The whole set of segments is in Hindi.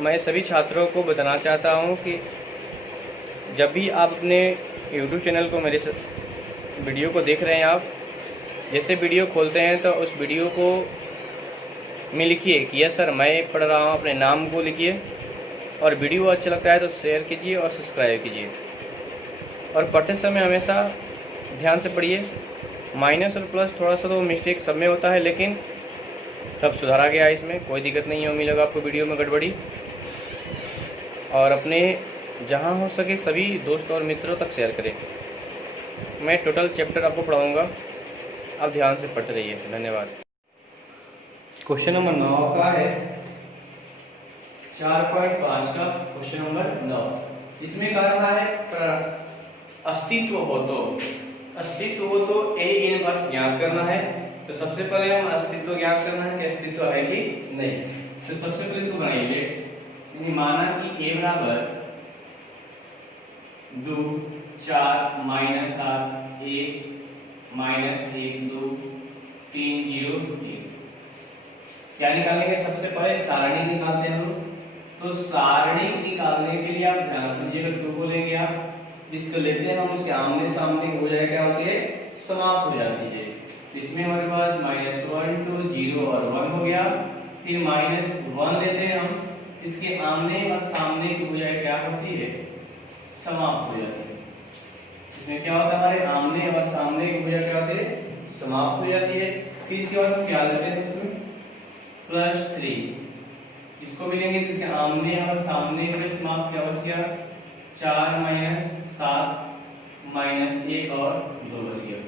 मैं सभी छात्रों को बताना चाहता हूं कि जब भी आप अपने YouTube चैनल को मेरे वीडियो को देख रहे हैं, आप जैसे वीडियो खोलते हैं तो उस वीडियो को में लिखिए कि यस सर मैं पढ़ रहा हूं, अपने नाम को लिखिए और वीडियो अच्छा लगता है तो शेयर कीजिए और सब्सक्राइब कीजिए। और पढ़ते समय हमेशा ध्यान से पढ़िए। माइनस और प्लस थोड़ा सा तो मिस्टेक सब में होता है, लेकिन सब सुधारा गया है, इसमें कोई दिक्कत नहीं है। मिलेगा आपको वीडियो में गड़बड़ी। और अपने जहां हो सके सभी दोस्त और मित्रों तक शेयर करें। मैं टोटल चैप्टर आपको पढ़ाऊंगा, आप ध्यान से पढ़ते रहिए। धन्यवाद। क्वेश्चन नंबर 9 का है 4.5 का क्वेश्चन नंबर 9। इसमें कह रहा है अस्तित्व हो तो ए इनवर्स ज्ञात करना है। तो सबसे पहले हम अस्तित्व ज्ञात करना है कि अस्तित्व है कि नहीं। तो सबसे पहले इसको बनाइए। यानी माना कि a बराबर 2 4 -7 1 -1 2 3 0 1। क्या निकालेंगे? सबसे पहले सारणी निकालते हैं हम। तो सारणी निकालने के लिए आप ध्यान समझिएगा, 2 को लेंगे आप, जिसको लेते हैं हम उसके आमने सामने हो जाएगा, क्या होती है? समाप्त हो जाती है। इसमें हमारे पास -1 2 0 और 1 हो गया। फिर -1 लेते हैं हम, इसके आमने और सामने की भुजाएं क्या होती है? समाप्त हो जाती है। इसमें क्या होता है? हमारे आमने और सामने की भुजा क्या होती है? समाप्त हो जाती है। फिर इसके बाद हम क्या लेते हैं? इसमें +3 इसको भी लेंगे, इसके आमने और सामने की समाप्त क्या बच गया? 4 -7 -1 और 2 बच गया।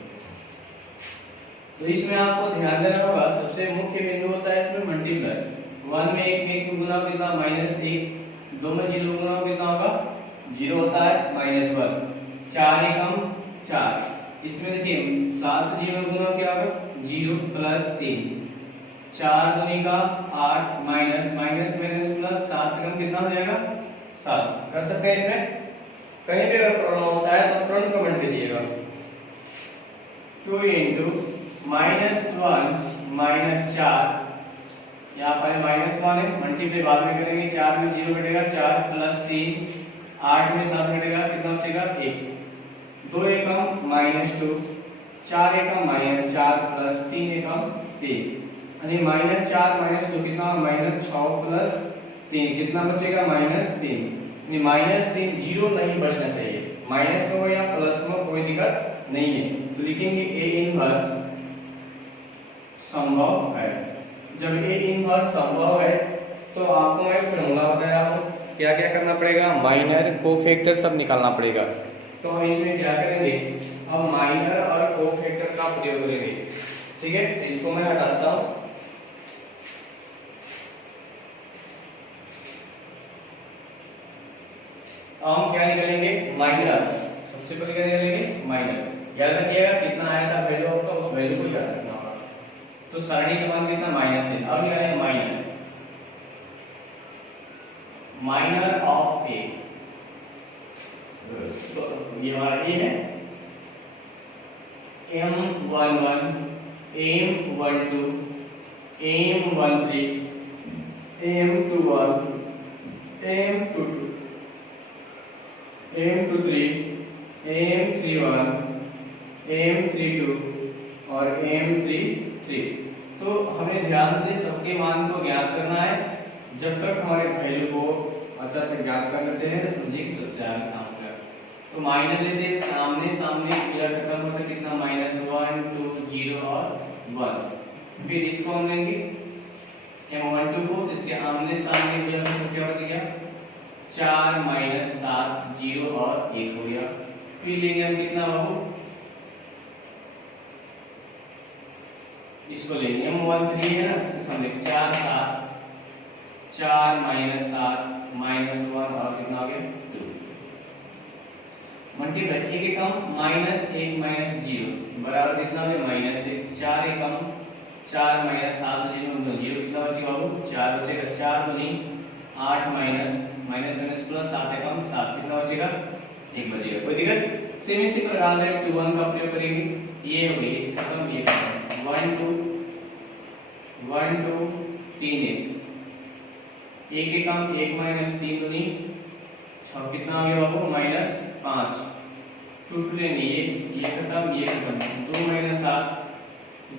तो इसमें आपको ध्यान देना होगा, सबसे मुख्य बिंदु होता है इसमें मल्टीप्लाई। 1 में 1 में 1 गुना कितना? -1। 2 में 0 गुना कितना होगा? 0 होता है -1। 4 एकम 4। इसमें देखिए 7 से 0 गुना क्या होगा? 0 +3। 4 दूनी का 8 माइनस प्लस 7 एकम कितना हो जाएगा? 7। कर सकते हैं इसमें। कहीं भी अगर प्रॉब्लम होता है तो तुरंत कमेंट कीजिएगा। 2 × -1 -4, यहाँ पर -1 है, मल्टीप्लाई बाद में करेंगे। 4 में 0 घटेगा, 4 +3 8 में 7 घटेगा, कितना बचेगा? 1। 2 एकम -2, 4 एकम -4 +3 एकम 3, यानी -4 -2 कितना? -6 +3 कितना बचेगा? -3। -3 0 नहीं बचना चाहिए। माइनस में हो या प्लस में हो कोई दिक्कत नहीं है। तो लिखेंगे ए इनवर्स संभव है। जब ए इनवर्स संभव है तो आपको मैं फॉर्मूला बताया हूं, क्या क्या करना पड़ेगा? माइनर कोफैक्टर सब निकालना पड़ेगा। तो हम इसमें क्या करेंगे? हम माइनर और कोफैक्टर का प्रयोग करेंगे। ठीक है, तो इसको मैं हटाता हूं। हम क्या निकालेंगे? माइनर। सबसे पहले क्या निकालेंगे? माइनर। याद रखिएगा कितना आया था वैल्यू आपका, उस वैल्यू को याद रखना होगा। तो सारणी का मान कितना? -3। अब निकालेंगे माइनर ऑफ ए। तो ये हमारा ए है। M11 M12 M13 M21 M22 M23 M31 M32 और M33। तो हमें ध्यान से सबके मान को ज्ञात करना है। जब तक हमारे वैल्यू को अच्छा से ज्ञात कर लेते हैं तो समझिए कि सबसे आगे काम कर। तो माइनस लेते हैं, सामने पूरा खत्म होता है, कितना? -1 2 0 और 1। फिर इसको हम लेंगे M12 को, इसके आमने सामने क्या बच गया? 4 -7 0 और 1 हो गया। फिर लेंगे हम कितना बाबू? इसको लेंगे M13 है ना, इससे समझे 4 7 4 -7 -1 और कितना हो गया? 2। मल्टीप्लाई एक एकम -1 -0 बराबर कितना हो गया? -1। 4 एकम 4 -7 0 कितना बचेगा बाबू? 4 बचेगा। 4 दूनी 8 माइनस प्लस 7 एकम 7 कितना बचेगा? 1 बचेगा। कोई दिक्कत? सेम इसी प्रकार से 2 1 का प्रयोग करेंगे। ये हो गई, इस खत्म, ये खत्म। 1 2 3 1 एक एकम 1 माइनस 3 दूनी 6, कितना आ गया बाबू माइनस 5, 2 2 लेनी ये खत्म ये खत्म, 2 माइनस 7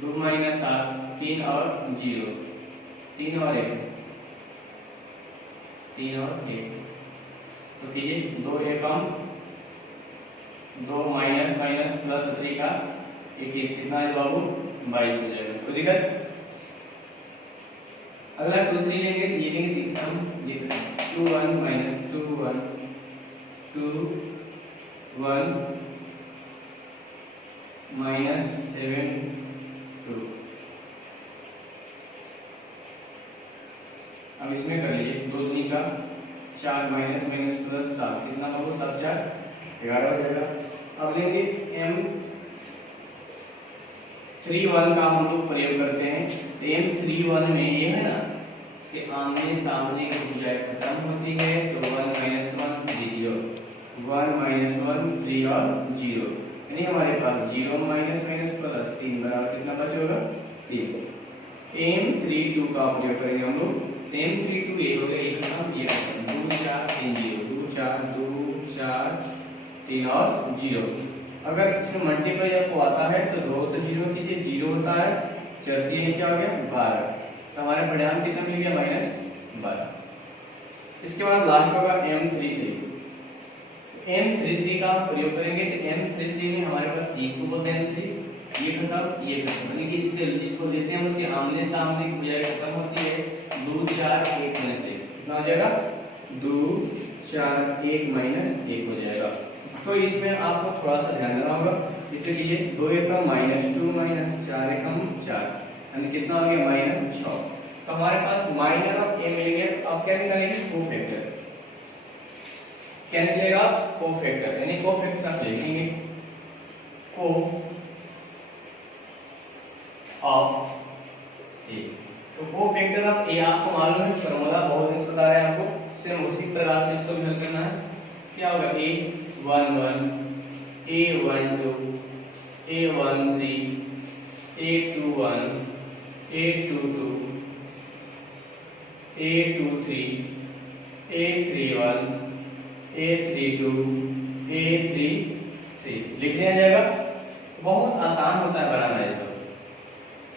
2 माइनस 7 3 और 0, 3 और 1 3 और 1, तो कीजिए 2 एकम 2 माइनस माइनस प्लस 3 का 21, कितना है बाबू 22 हो जाएगा। कोई दिक्कत? अगला 2 3 लेंगे तो ये लेंगे हम ये 2 1 माइनस 2 1 2 1 माइनस 7 2। अब इसमें कर लीजिए 2 दूनी का 4 माइनस माइनस प्लस 7, कितना होगा 7 4 11 हो जाएगा। अब लेंगे M31 का हम लोग प्रयोग करते हैं। M31 में ये है ना, इसके आमने सामने की भुजाएं खत्म होती है तो 1 माइनस 1 0, 1 माइनस 1 3 और 0, यानी हमारे पास 0 माइनस माइनस प्लस 3 बराबर कितना बचेगा 3। M32 का प्रयोग करेंगे हम लोग। M32 ये हो गया, ये खत्म ये खत्म, 2 4 3 0, 2 4 2 4 3 और 0। अगर इसमें मल्टीप्लाई आपको आता है तो 2 से 0 कीजिए, 0 होता है, चलती है क्या हो गया 12, तो हमारे परिणाम कितना मिल गया माइनस 12। इसके बाद लास्ट होगा M33। M33 का प्रयोग करेंगे तो M33 में हमारे पास इसको बोलते हैं M3, ये खत्म ये खत्म, यानी कि इसके जिसको लेते हैं उसके आमने सामने की भुजाएं खत्म होती है 2 4 1 में से, कितना हो जाएगा 2 4 1 माइनस 1 हो जाएगा। तो इसमें आपको थोड़ा सा ध्यान देना होगा। इसे कीजिए 2 एकम माइनस 2 माइनस 4 एकम 4, यानी कितना हो गया माइनस 6। तो हमारे पास माइनर ऑफ ए मिल गया। अब क्या निकालेंगे कोफैक्टर, क्या निकलेगा कोफैक्टर, यानी कोफैक्टर आप लिखेंगे को ऑफ ए। तो कोफैक्टर ऑफ ए आपको मालूम है, फार्मूला बहुत इस बता रहे हैं आपको, सेम उसी प्रकार से इसको हल करना है। क्या होगा A11 A12 A13 A21 A22 A23 A31 A32 A33 लिख दिया जाएगा। बहुत आसान होता है बनाना ये सब,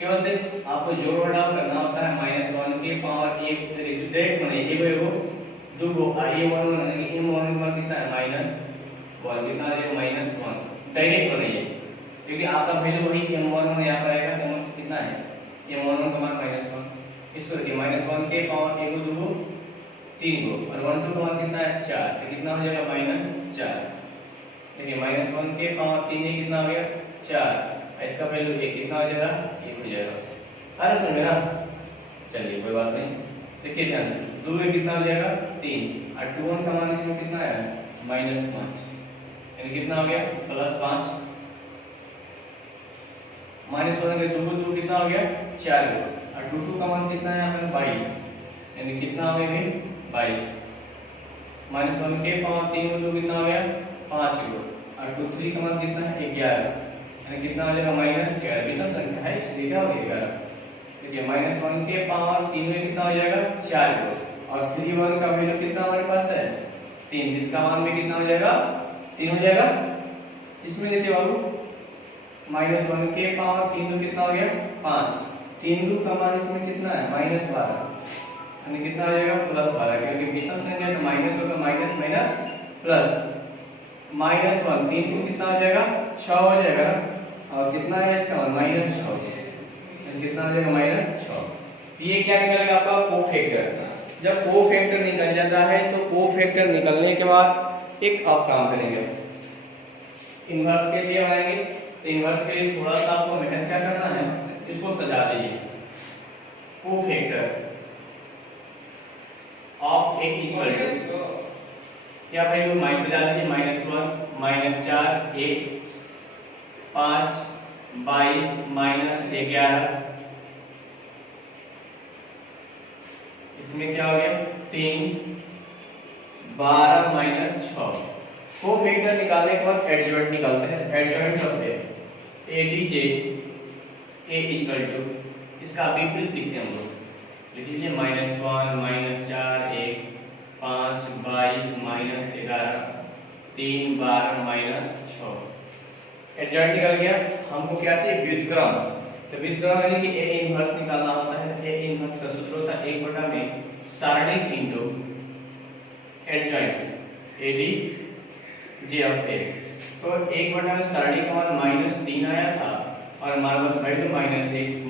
केवल सिर्फ आपको जोड़ घटाव करना होता है। -1 के पावर 1 डायरेक्ट बनेगी वो दो को I1 M1 कितना है -1, कितना आ जाएगा -1 डायरेक्ट बनाइए, क्योंकि आपका वैल्यू वही M11 यहाँ पर आएगा। M1 कितना है M11 का मान -1, इसको देखिए -1 के पावर 1 को 2 3 को और 1 2 का मान कितना है 4, तो कितना हो जाएगा -4। देखिए -1 के पावर 3 कितना हो गया 4, इसका वैल्यू 1 कितना हो जाएगा 1 हो जाएगा। आ रहा समझ में ना? चलिए कोई बात नहीं, देखिए ध्यान से 2 में कितना हो जाएगा 3 और 2 का मान इसमें कितना है -5, यानी कितना हो गया +5। -1 के 2 को 2 कितना हो गया 4 को और 2 का मान कितना है यहाँ पर 22, यानी कितना हो गया 22। -1 के पावर 3 को 2 कितना हो गया 5 को और 2 3 का मान कितना है 11, यानी कितना हो जाएगा -11। विषम संख्या है इसलिए क्या हो गया 11। देखिए -1 के पावर 3 में कितना हो जाएगा 4 को और 3 1 का वैल्यू कितना हमारे पास है 3, जिसका मान में कितना हो जाएगा 3 हो जाएगा। इसमें देखिए बाबू -1 के पावर 3 तो कितना हो गया 5, 3 2 का मान इसमें कितना है -12, यानी कितना हो जाएगा +12, क्योंकि विषम संख्या में माइनस होगा माइनस माइनस प्लस -1 3 2 कितना हो जाएगा 6 हो जाएगा और कितना है इसका मान -6, कितना हो जाएगा -6। ये क्या निकलेगा आपका कोफैक्टर। जब कोफैक्टर निकल जाता है तो कोफैक्टर निकलने के बाद एक आप काम करेंगे, इन्वर्स के लिए बनाएंगे। तो इन्वर्स के लिए थोड़ा सा आपको मेहनत क्या करना है, इसको सजा दीजिए। कोफैक्टर ऑफ एक इक्वल टू क्या भाई वो सजा दीजिए -1 -4 1 5 22 -11, इसमें क्या हो गया 3 12 -6। कोफैक्टर निकालने के बाद एडजॉइंट निकालते हैं। Adjoint of A ADJ A equal to इसका विपरीत लिखते हैं हम लोग लिख लीजिए -1 -4 1 5 22 -11 3 12 -6। एडजॉइंट निकल गया। हमको क्या चाहिए? व्युत्क्रम। तो व्युत्क्रम यानी कि ए इनवर्स निकालना होता है। ए इनवर्स का सूत्र होता है 1 में सारणिक into adjoint adj of A. तो 1 में सारणी का मान -3 आया था और हमारे पास वैल्यू -1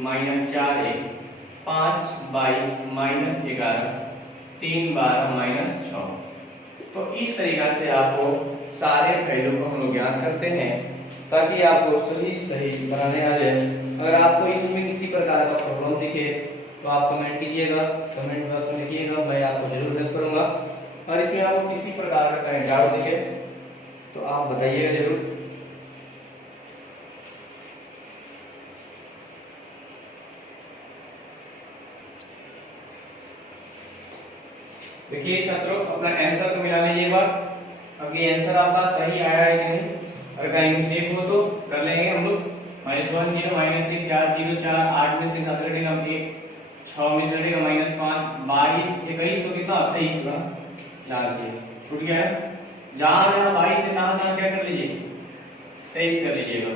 -4 1 5 22 -11 3 12 -6। तो इस तरीका से आपको सारे वैल्यू को हम लोग ज्ञात करते हैं ताकि आपको सही बनाने आ जाए। अगर आपको इसमें किसी प्रकार का प्रॉब्लम दिखे तो आप कमेंट कीजिएगा, कमेंट बॉक्स में लिखिएगा, मैं आपको जरूर हेल्प करूंगा। और इसमें आपको किसी प्रकार का कहीं डाउट दिखे तो आप बताइएगा जरूर। देखिए छात्रों, अपना आंसर तो मिला लीजिए एक बार। अब ये आंसर आपका सही आया है कि नहीं, अगर कहीं मिस्टेक हो तो कर लेंगे हम लोग। -1 0 -1 4 0 4 8 में से 7 कटेगा 1 6 में से कटेगा -5 22 21 तो कितना 23 का याद है छूट गया है। जहां 22 से कहां क्या कर लीजिए 23 कर लीजिएगा,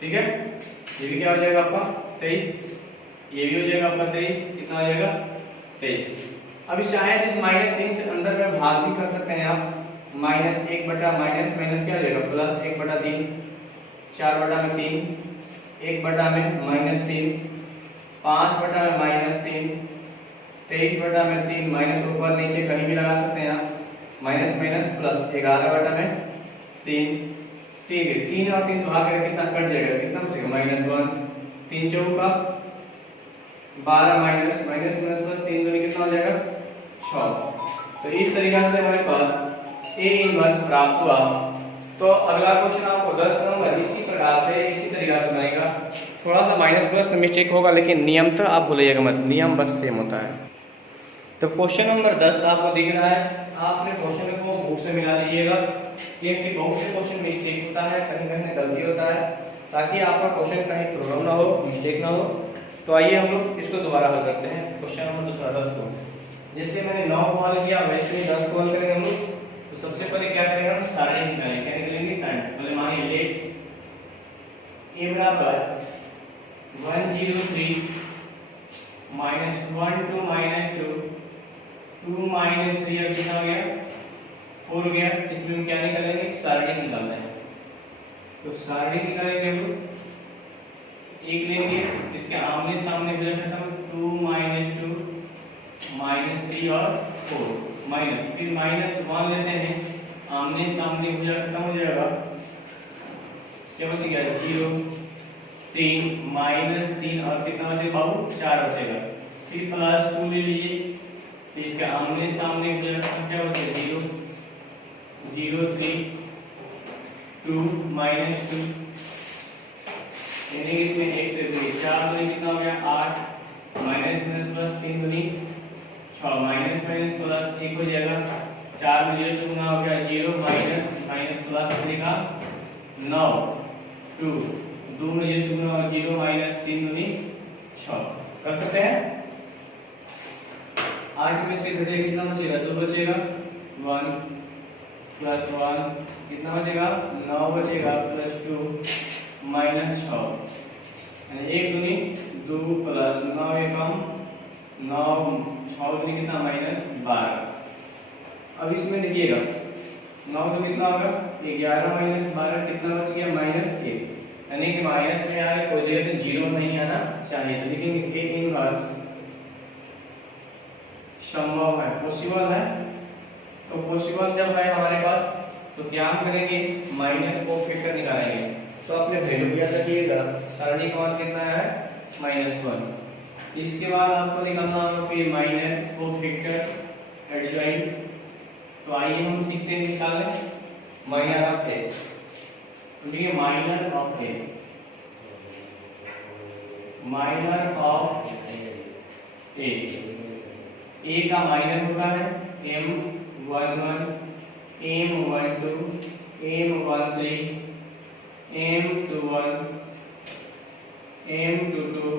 ठीक है। ये भी क्या हो जाएगा आपका 23, ये भी हो जाएगा आपका 23, कितना हो जाएगा 23। अब शायद इस -3 से अंदर में भाग भी कर सकते हैं आप। -1 बटा माइनस माइनस क्या हो जाएगा +1/3 4/3 1/में -3 5/में -3 23/3 माइनस ऊपर नीचे कहीं भी लगा सकते हैं आप। माइनस माइनस प्लस 11/3 3 और 3 से भाग करके कितना कट जाएगा, कितना बचेगा -1 3 चौका 12 माइनस माइनस प्लस 3 दूनी कितना हो जाएगा 6। तो इस तरीके से हमारे पास ए इनवर्स प्राप्त हुआ। तो अगला क्वेश्चन आपको 10 नंबर इसी प्रकार से इसी तरीके से बनेगा। थोड़ा सा माइनस प्लस में मिस्टेक होगा लेकिन नियम तो आप भूलिएगा मत, नियम बस सेम होता है। तो क्वेश्चन नंबर 10 आपको दिख रहा है, आपने क्वेश्चन को बुक से मिला लीजिएगा क्योंकि बहुत से क्वेश्चन मिस्टेक होता है, कहीं कहीं गलती होता है, ताकि आपका क्वेश्चन कहीं प्रॉब्लम ना हो, मिस्टेक ना हो। तो आइए हम लोग इसको दोबारा हल करते हैं। क्वेश्चन नंबर दूसरा 10 को जैसे मैंने 9 को हल किया वैसे ही 10 को हल करेंगे हम लोग। तो सबसे पहले क्या करेंगे हम सारणी निकालेंगे। क्या निकालेंगे सारणी। पहले मानिए लेट a बराबर 1 0 3 -1 2 -2 2 -3 अब कितना हो गया 4 हो गया। इसमें हम क्या निकालेंगे सारणी निकालना है। तो सारणी निकालेंगे हम लोग एक लेंगे, इसके आमने सामने हो जाएगा 2 -2 -3 और 4 माइनस, फिर -1 लेते हैं, आमने सामने हो जाएगा खत्म हो जाएगा, क्या बचेगा 0 3 -3 और कितना बचेगा बाबू 4 बचेगा। फिर +2 ले लीजिए, फिर इसके आमने सामने हो जाएगा क्या बचेगा 0 0 3 2 -2 यानी इसमें 1 से 2 4 में कितना हो गया 8 माइनस माइनस प्लस 3 दूनी 6 माइनस माइनस प्लस 1 हो जाएगा 4 में 0 से गुना हो गया 0 माइनस माइनस प्लस बनेगा 9 2 2 में 0 से गुना होगा 0 माइनस 3 दूनी 6 कर सकते हैं। 8 में से घटेगा कितना बचेगा 2 बचेगा 1 प्लस 1 कितना बचेगा 9 बचेगा प्लस 2 माइनस 6 1 दूनी 2 प्लस 9 एकम 9 6 दूनी कितना -12। अब इसमें देखिएगा 9 तो कितना होगा 11 माइनस 12 कितना बच गया -1 यानी कि माइनस में आए कोई जगह पे 0 नहीं आना चाहिए। तो लिखेंगे ए इनवर्स संभव है, पॉसिबल है। तो पॉसिबल जब है हमारे पास तो क्या हम करेंगे माइनस को फैक्टर निकालेंगे। तो अपने वैल्यू याद रखिएगा, सारणी का मान कितना है -1। इसके बाद आपको निकालना होगा फिर माइनस को फैक्टर एडजॉइंट। तो आइए हम सीखते हैं निकालें माइनर ऑफ ए। तो देखिए minor of A, minor of A का माइनर होता है m11 m12 m13 m21 m22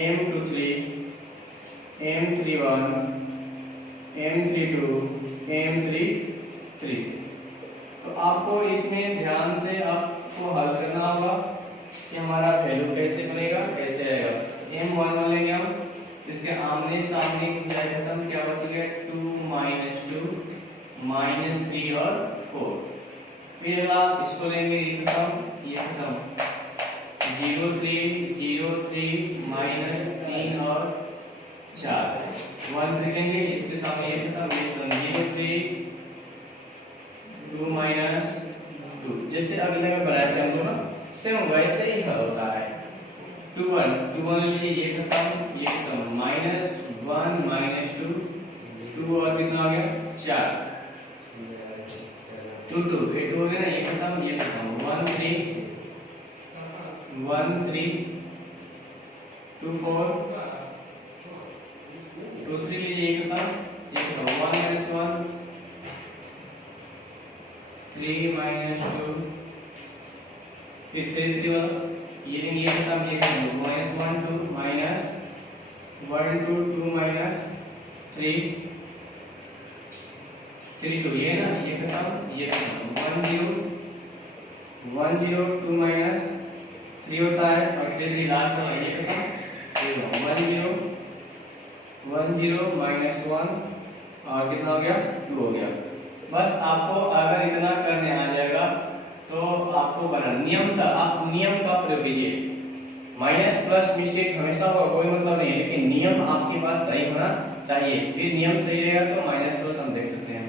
m23 M31 M32 M33। तो आपको इसमें ध्यान से आपको हल करना होगा कि हमारा वैल्यू कैसे बनेगा, कैसे आएगा। M11 लेंगे हम, इसके आमने सामने खत्म, क्या बच गया 2 -2 -3 और 4। फिर अगला इसको लेंगे, ये खत्म, ये खत्म, 0 3 0 3 -3 और 4, 1 3 लेंगे, इसके सामने ये खत्म, ये खत्म, 0 3 2 -2। जैसे अगले में बनाए थे हम लोग ना, सेम वैसे ही हल होता है। 2 1 लीजिए, ये खत्म, ये खत्म, -1 -2 2 और कितना आ गया 4, 2 2 8 हो गया ना, ये खत्म, ये खत्म, 1 3 1 3 2 4 2 3 लीजिए, ये खत्म, ये खत्म, 1 -1 3 -2 फिर 3 3 वाला, ये खत्म, ये खत्म, -1 2 -1 2 2 -3 3 2, ये ना, ये खत्म, ये खत्म, 1 0 1 0 2 -3 होता है, और 3 3 लास्ट वाला, ये खत्म, 1 0 1 0 -1 और कितना हो गया 2 हो गया। बस आपको अगर इतना करने आ जाएगा तो आपको बना नियम था, आप नियम का प्रयोग कीजिए। माइनस प्लस मिस्टेक हमेशा होगा, कोई मतलब नहीं है, लेकिन नियम आपके पास सही होना चाहिए। फिर नियम सही रहेगा तो माइनस प्लस हम देख सकते हैं।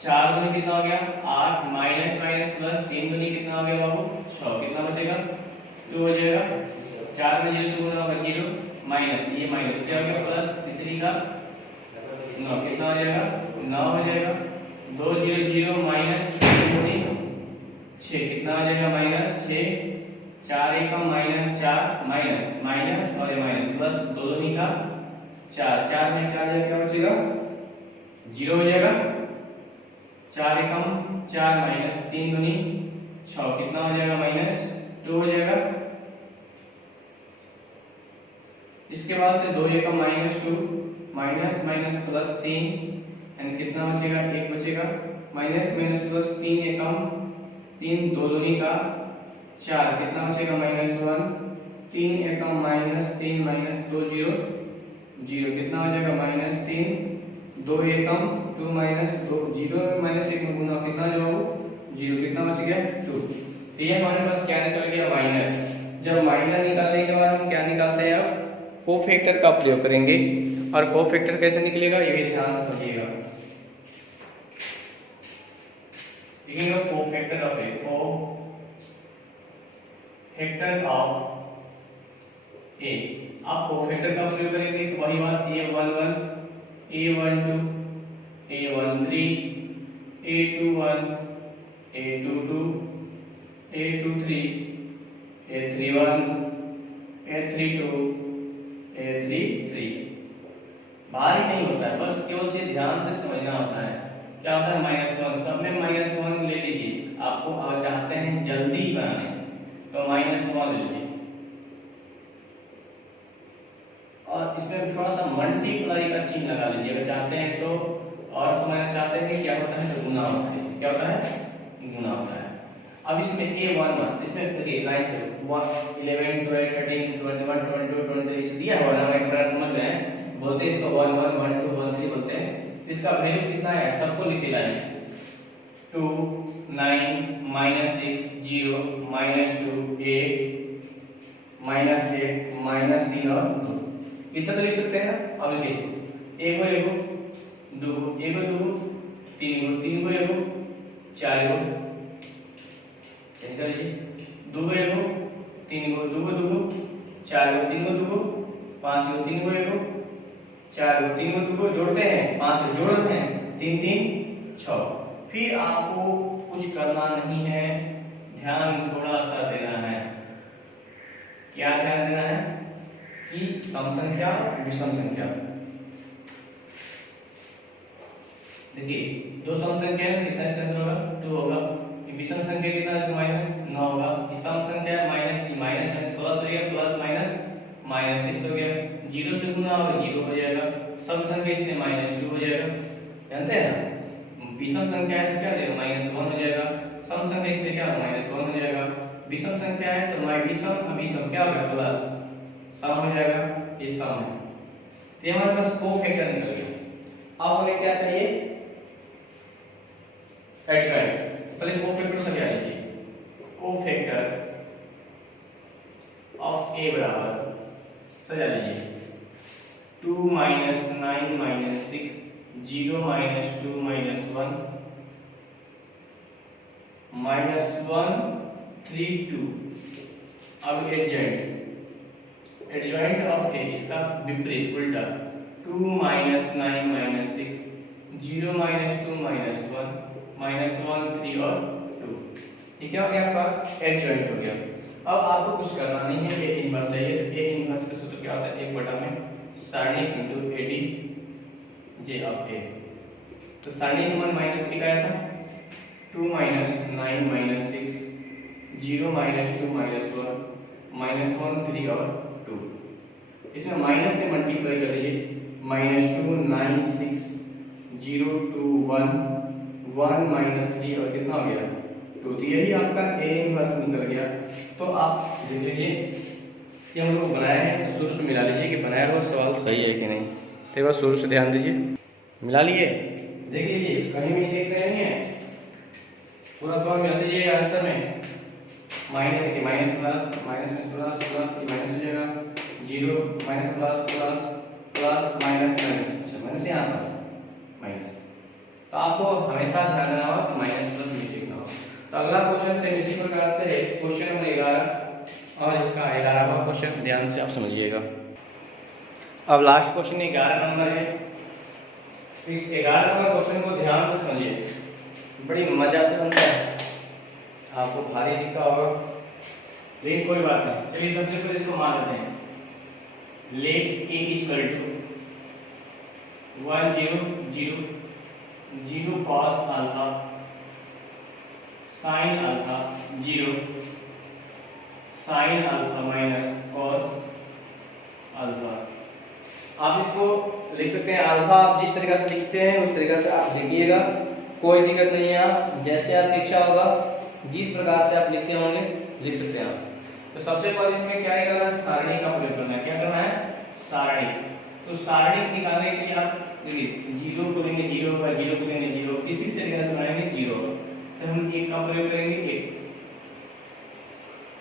4 दूनी कितना हो गया 8, माइनस माइनस प्लस 3 दूनी कितना हो गया बाबू 6, कितना बचेगा 2 हो जाएगा। 4 में 0 से गुना होगा 0, माइनस ये माइनस क्या हो गया प्लस, तीसरी का 9, कितना हो जाएगा 9 हो जाएगा। 2 0 0 माइनस 6, कितना आ जाएगा -6, 4 एकम -4 माइनस माइनस और ये माइनस प्लस 2 दूनी का 4, 4 में 4 जाएगा, क्या बचेगा 0 हो जाएगा। 4 एकम 4 माइनस 3 दूनी 6, कितना हो जाएगा -2 हो जाएगा। इसके बाद से 2 एकम -2 माइनस माइनस प्लस 3 एंड कितना बचेगा 1 बचेगा, माइनस माइनस प्लस 3 एकम 3 2 दूनी का 4, कितना बचेगा -1, 3 एकम -3 -2 0 0, कितना हो जाएगा -3, 2 एकम 2 -2 0 -1 में गुना, कितना जाओ 0, कितना बच गया 2। तो ये हमारे पास क्या निकल गया माइनस। जब माइनस निकालने के बाद हम क्या निकालते हैं, अब कोफैक्टर का प्रयोग करेंगे। और कोफैक्टर कैसे निकलेगा ये भी ध्यान से समझिएगा। देखिएगा cofactor of A, cofactor of A, आप कोफैक्टर का प्रयोग करेंगे तो वही बात A11 A12 A13 A21 A22 A23 A31 A32 A33। भारी नहीं होता है, बस केवल से ध्यान से समझना होता है। क्या होता है -1, सब में -1 ले लीजिए। आपको अगर चाहते हैं जल्दी बनाने तो -1 ले लीजिए, और इसमें थोड़ा सा मल्टीप्लाई का चिन्ह लगा लीजिए अगर चाहते हैं तो। और समझना चाहते हैं कि क्या होता है तो गुना होता है, इसमें क्या होता है गुना होता है। अब इसमें A11, इसमें देखिए लाइन से 11 12 13 21 22 23 दिया हुआ ना, एक बार समझ रहे हैं, बोलते हैं इसको 1 1 1 2 1 3 बोलते हैं। इसका वैल्यू कितना है सबको लिख दिया है, 2 9 -6 0 -2 8 -1 -3 और 2, इतना तो लिख सकते हैं ना। अब लिखिए एगो एगो दूगो एगो दूगो तीन गो एगो चार गो, दूगो एगो तीन गो दूगो दूगो चार गो तीन गो दूगो पांच गो तीन गो एगो चार गो तीन गो दूगो, जोड़ते हैं 5 जोड़ते हैं 3 3 6। फिर आपको कुछ करना नहीं है, ध्यान थोड़ा सा देना है। क्या ध्यान देना है कि सम संख्या विषम संख्या, देखिए दो सम संख्या है, कितना इसका आंसर होगा 2 होगा। विषम संख्या कितना है -9 होगा। सम संख्या माइनस माइनस प्लस हो गया, प्लस माइनस -6 हो गया, जीरो से गुना और जीरो हो जाएगा, सम संख्या इसलिए -2 हो जाएगा, जानते हैं ना। विषम संख्या है तो क्या हो जाएगा -1 हो जाएगा, सम संख्या इसलिए क्या -1 हो जाएगा, विषम संख्या है तो विषम अभिषम क्या होगा प्लस सम हो जाएगा, ये सम है। तो हमारे पास कोफैक्टर निकल गया। अब हमें क्या चाहिए एडजॉइंट। पहले कोफैक्टर सजा लीजिए, कोफैक्टर ऑफ ए बराबर सजा लीजिए 2 - 9 - 6 0 - 2 - 1 -1 3 2। अब एडजॉइंट ऑफ ए, इसका विपरीत उल्टा 2 - 9 - 6 0 - 2 - 1 -1 3 और 2। ये क्या हो गया आपका एडजॉइंट हो गया। अब आपको कुछ करना नहीं है, ए इनवर्स चाहिए तो ए इनवर्स का सूत्र क्या होता है 1/में सारणी * AD J ऑफ A। तो सारणी का मान -1 आया था, 2 - 9 - 6 0 - 2 - 1 -1 3 और 2। इसमें माइनस से मल्टीप्लाई कर दीजिए -2 9 6 0 2 1 1 -3 और कितना हो गया 2। तो यही आपका ए इनवर्स निकल गया। तो आप देख लीजिए कि हम लोग बनाए हैं, तो शुरू से मिला लीजिए कि बनाया हुआ सवाल सही है कि नहीं। तो एक बार शुरू से ध्यान दीजिए, मिला लिए, देख लीजिए कहीं मिस्टेक तो नहीं है, पूरा सवाल मिला दीजिए आंसर में। माइनस देखिए माइनस प्लस माइनस में प्लस प्लस माइनस हो जाएगा, zero minus plus plus plus minus minus, अच्छा माइनस यहाँ पर माइनस। तो आपको हमेशा ध्यान देना होगा कि माइनस प्लस मिस्टेक ना हो। तो अगला क्वेश्चन से इसी प्रकार से क्वेश्चन नंबर 11 और इसका 11वां क्वेश्चन ध्यान से आप समझिएगा। अब लास्ट क्वेश्चन 11 नंबर है। इस 11 नंबर क्वेश्चन को ध्यान से समझिए, बड़ी मजा से बनता है, आपको भारी दिखता होगा लेकिन कोई बात नहीं। चलिए सबसे पहले इसको मान लेते हैं, let A equal to 1 0 0 0 cos alpha sin alpha 0 sin alpha minus cos alpha. आप इसको लिख सकते हैं अल्फा, आप जिस तरीका से लिखते हैं उस तरीका से आप लिखिएगा, कोई दिक्कत नहीं है। आप जैसे आपकी इच्छा होगा जिस प्रकार से आप लिखते होंगे लिख सकते हैं आप। तो सबसे पहले इसमें क्या करना है, सारणी का प्रयोग करना है। क्या करना है, सारणी। तो सारणी निकालने के लिए आप देखिए जीरो को लेंगे जीरो होगा, जीरो को लेंगे जीरो, किसी तरीके से बनाएंगे जीरो। तो हम एक का प्रयोग करेंगे एक,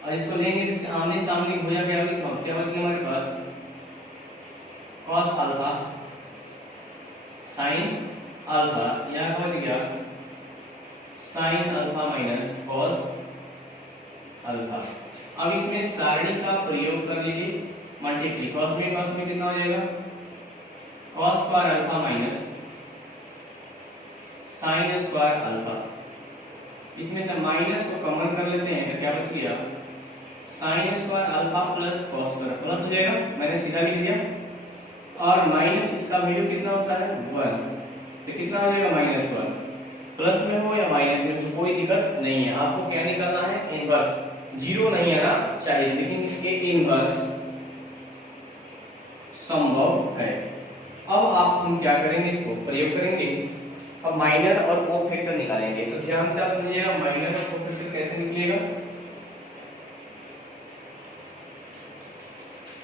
और इसको लेंगे इसके आमने सामने भुजा क्या होगी, इसका क्या बचेगा हमारे पास cos अल्फा sin अल्फा, यहाँ बच गया sin alpha minus cos alpha. अब इसमें सारणी का प्रयोग कर लीजिए, मल्टीप्लाई cos में कितना हो जाएगा cos square alpha minus sin square alpha. इसमें से माइनस को कॉमन कर लेते हैं तो क्या बच गया sin square alpha plus cos square, plus हो जाएगा, मैंने सीधा लिख दिया। और माइनस इसका वैल्यू कितना होता है 1, तो कितना हो जाएगा -1। प्लस में हो या माइनस में तो कोई दिक्कत नहीं है। आपको क्या निकालना है इनवर्स, जीरो नहीं आना चाहिए, लेकिन ये इनवर्स संभव है। अब आप हम क्या करेंगे, इसको प्रयोग करेंगे। अब माइनर और कोफैक्टर निकालेंगे। तो ध्यान से आप समझिएगा माइनर और कोफैक्टर कैसे निकलेगा,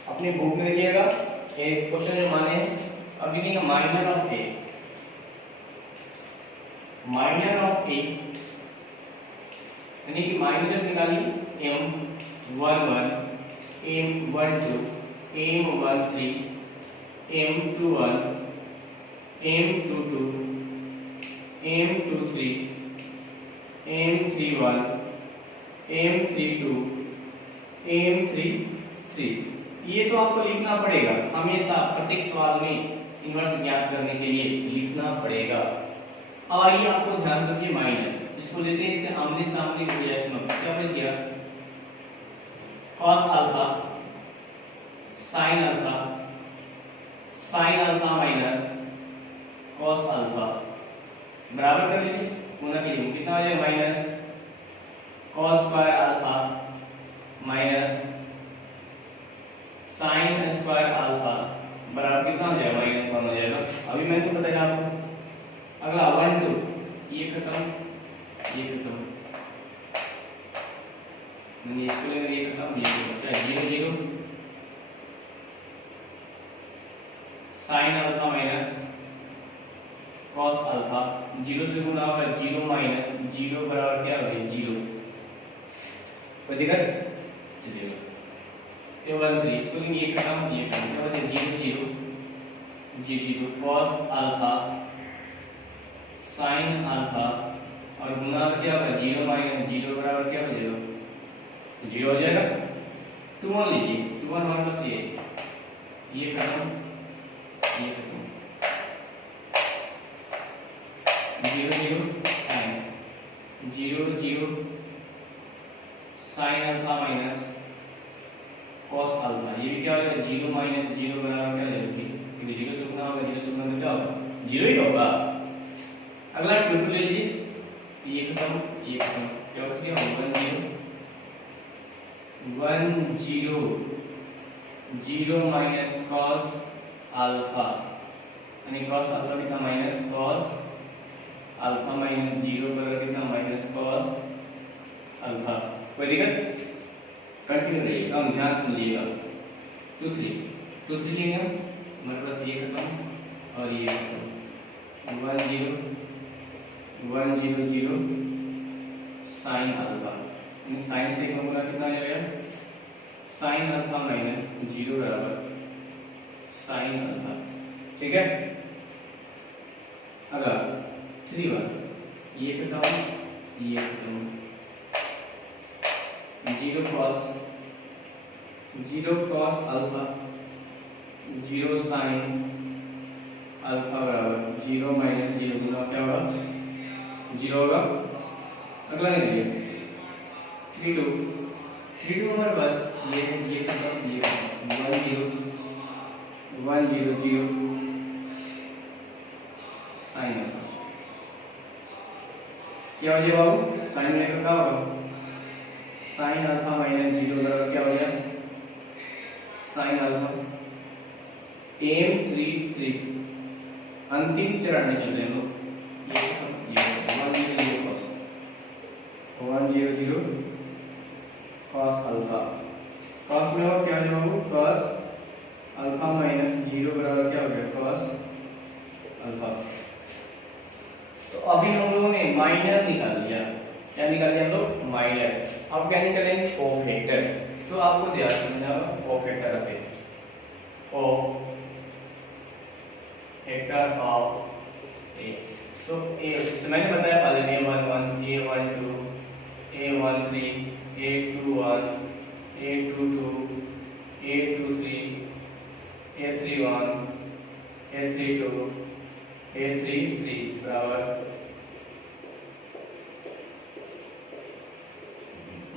अपनी बुक में लिखिएगा। एक क्वेश्चन जो माने अब लिखेंगे minor of A, minor of A यानी कि माइनर जब निकालिए m11 m12 m13 m21 m22 m23 m31 m32 m33। ये तो आपको लिखना पड़ेगा हमेशा, प्रत्येक सवाल में इनवर्स ज्ञात करने के लिए लिखना पड़ेगा। अब आइए आपको ध्यान समझिए माइनर, जिसको लेते हैं इसके आमने सामने की वजह से क्या बच गया cos alpha sin alpha sin alpha minus cos alpha बराबर कर लीजिए, गुना कीजिए, कितना हो जाएगा minus cos square alpha minus sine square alpha बराबर कितना हो जाएगा, -1 हो जाएगा। अभी मैंने तो बताया आपको। अगला 1 2, ये खत्म, ये खत्म, ये खत्म, ये खत्म, ये 0 0 sine alpha minus cos alpha, 0 से गुना होगा 0 माइनस 0 बराबर क्या हो गया 0। कोई दिक्कत? चलिए ये 1 3, इसको ये खत्म, ये खत्म, क्या बचा 0 0 0 0 कॉस अल्फा साइन अल्फा और गुना क्या होगा 0 माइनस 0 बराबर क्या हो जाएगा 0 हो जाएगा। 2 1 लीजिए, 2 1 1 प्लस ये खत्म, ये खत्म, 0 0 sine 0 0 sine alpha minus cos alpha, ये भी क्या हो जाएगा 0 माइनस 0 बराबर क्या हो जाएगा, क्योंकि 0 से गुना होगा 0 से गुना तो क्या होगा 0 ही होगा। अगला 2 2 लीजिए, ये खत्म, ये खत्म, क्या हो गया 1 0 0 माइनस कॉस अल्फा, यानी कॉस अल्फा कितना माइनस कॉस अल्फा माइनस 0 बराबर कितना माइनस कॉस अल्फा। कोई दिक्कत? कंटिन्यू रहिएगा, हम ध्यान समझिएगा। 2 3 लेंगे हमारे पास ये खत्म और ये खत्म, 1 0 1 0 0 साइन अल्फा, साइन से गुना कितना आ जाएगा साइन अल्फा माइनस 0 बराबर साइन अल्फा। ठीक है। अगर 3 1, ये खत्म, ये खत्म, 0 कॉस अल्फा 0 साइन अल्फा बराबर 0 माइनस 0 गुना क्या होगा 0 होगा। अगला लीजिए 3 2 हमारे पास ये खत्म, ये 1 0 1 0 0 साइन अल्फा, क्या हो जाएगा बाबू साइन में क्या होगा साइन अल्फा माइनस 0 बराबर क्या हो गया साइन अल्फा। एम 3 3, अंतिम चरण में चल रहे हैं लोग, ये 1 0 0 cos 1 0 0 cos अल्फा, cos में हो क्या हो जाएगा cos अल्फा माइनस 0 बराबर क्या हो गया cos अल्फा। तो अभी हम लोगों ने माइनर निकाल लिया, क्या निकाल लिया हम लोग माइनर। अब क्या निकालेंगे कोफैक्टर, तो आपको ध्यान रखना cofactor of cofactor of A. तो ए मैंने बताया पहले A11 A12 A13 A21 A22 A23 A31 A32 A33 बराबर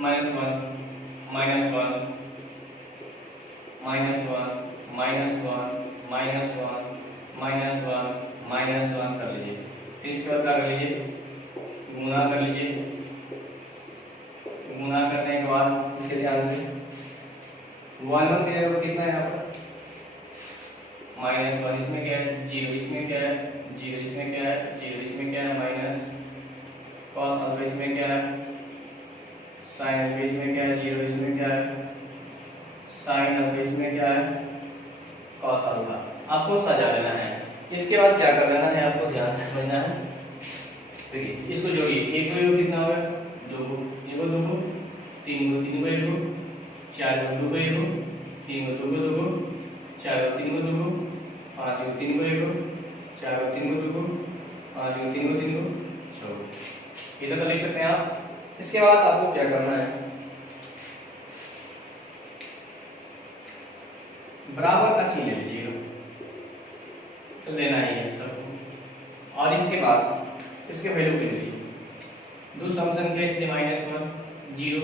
-1 -1 कर लीजिए। फिर इसके बाद क्या कर लीजिए गुना कर लीजिए। गुना करने के बाद इसके ध्यान से 1 और कितना है यहाँ पर -1, इसमें क्या है 0, इसमें क्या है 0, इसमें क्या है 0, इसमें क्या है माइनस कॉस अल्फा, इसमें क्या है साइन अल्फा, इसमें क्या है 0, इसमें क्या है साइन अल्फा, इसमें क्या है कॉस अल्फा। आपको सजा लेना है। इसके बाद क्या कर लेना है आपको ध्यान से समझना है। देखिए इसको जोड़िए, एक को कितना होगा 2 को, एक को 2 को, 3 को 3 को 1 को, 4 को 2 को 1 को, 3 को 2 को 2 को, 4 को 3 को 2 को, 5 को 3 को 1 को, 4 को 3 को 2 को, 5 को 3 को 3 को 6 को। इधर तो लिख सकते हैं आप। इसके बाद आपको क्या करना है बराबर का चिन्ह ले लीजिएगा, तो लेना ही है सबको। और इसके बाद इसके वैल्यू ले लीजिए। दूसरा सम संख्या इसके -1 0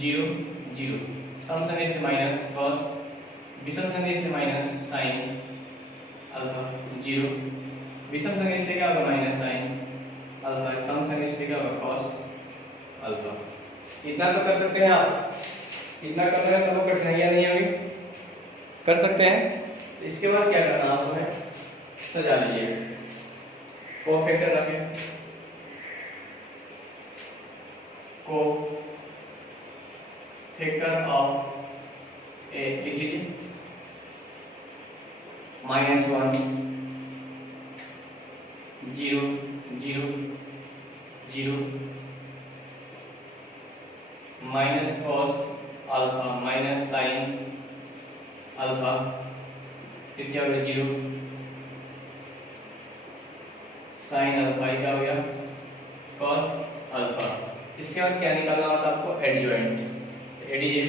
0 0, सम संख्या इसके माइनस कॉस, विषम संख्या इसके माइनस साइन अल्फा 0, विषम संख्या इसके क्या होगा माइनस साइन अल्फा, सम संख्या इसके क्या होगा कॉस अल्फा। इतना तो कर सकते हैं आप, इतना करने में कोई कठिनाइयां नहीं होगी। कर सकते हैं। तो इसके बाद क्या करना आपको है, सजा लीजिए, कोफैक्टर रखें, कोफैक्टर ऑफ ए लिख लीजिए, -1 0 0 0 minus cos alpha minus sine alpha, फिर क्या हो गया 0 साइन अल्फा, क्या हो गया कॉस अल्फा। इसके बाद क्या निकालना होता है आपको, adjoint. ADJ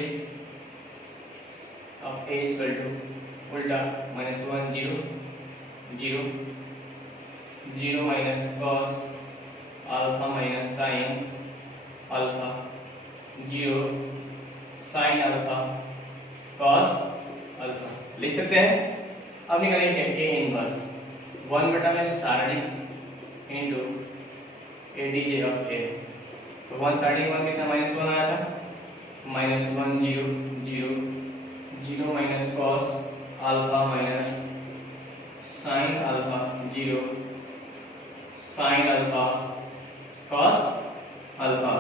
of A equal to उल्टा -1 0 0 0 minus cos alpha minus sine alpha 0 sine alpha cos alpha लिख सकते हैं। अब निकालेंगे ए इनवर्स 1 में सारणिक इंटू एडीजे ऑफ ए। तो 1 सारणिक 1 कितना -1 आया था, -1 0 0 0 minus cos alpha minus sine alpha 0 sine alpha cos alpha.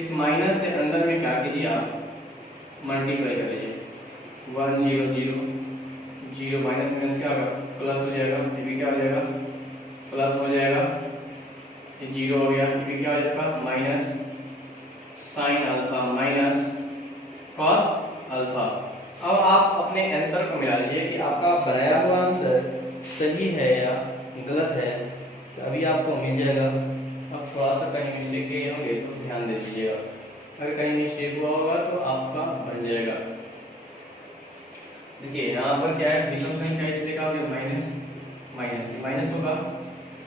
इस माइनस से अंदर में क्या कीजिए आप, मल्टीप्लाई कर लीजिए, 1 0 0 0 माइनस माइनस क्या होगा, प्लस हो जाएगा, ये भी क्या हो जाएगा प्लस हो जाएगा, ये 0 हो गया, ये भी क्या हो जाएगा minus sine alpha minus cos alpha. अब आप अपने आंसर को मिला लीजिए कि आपका बनाया हुआ आंसर सही है या गलत है, तो अभी आपको मिल जाएगा। अब थोड़ा सा कहीं मिस्टेक किए होंगे तो ध्यान दे दीजिएगा, अगर कहीं मिस्टेक हुआ होगा तो आपका बन जाएगा। देखिए यहाँ पर क्या है, विषम संख्या इसलिए क्या हो गया माइनस माइनस माइनस होगा,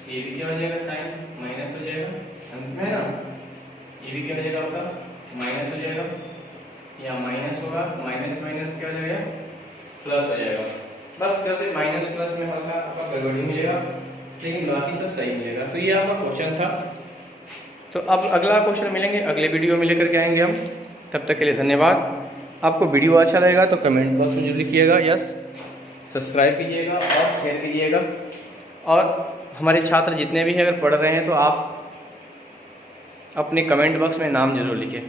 ये भी क्या हो जाएगा साइन माइनस हो जाएगा अंत में है ना, ये भी क्या हो जाएगा आपका माइनस हो जाएगा, या माइनस होगा माइनस माइनस क्या हो जाएगा प्लस हो जाएगा। बस कैसे माइनस प्लस में हल्का आपका गड़बड़ी मिलेगा, लेकिन बाकी सब सही मिलेगा। तो ये आपका क्वेश्चन था। तो अब अगला क्वेश्चन मिलेंगे अगले वीडियो में लेकर के आएंगे हम। तब तक के लिए धन्यवाद। आपको वीडियो अच्छा लगेगा तो कमेंट बॉक्स में जरूर लिखिएगा यस, सब्सक्राइब कीजिएगा और शेयर कीजिएगा। और हमारे छात्र जितने भी हैं अगर पढ़ रहे हैं तो आप अपने कमेंट बॉक्स में नाम जरूर लिखें।